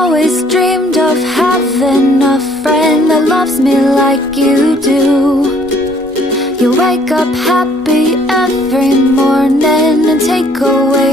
always dreamed of having a friend that loves me like you do. You wake up happy every morning and take away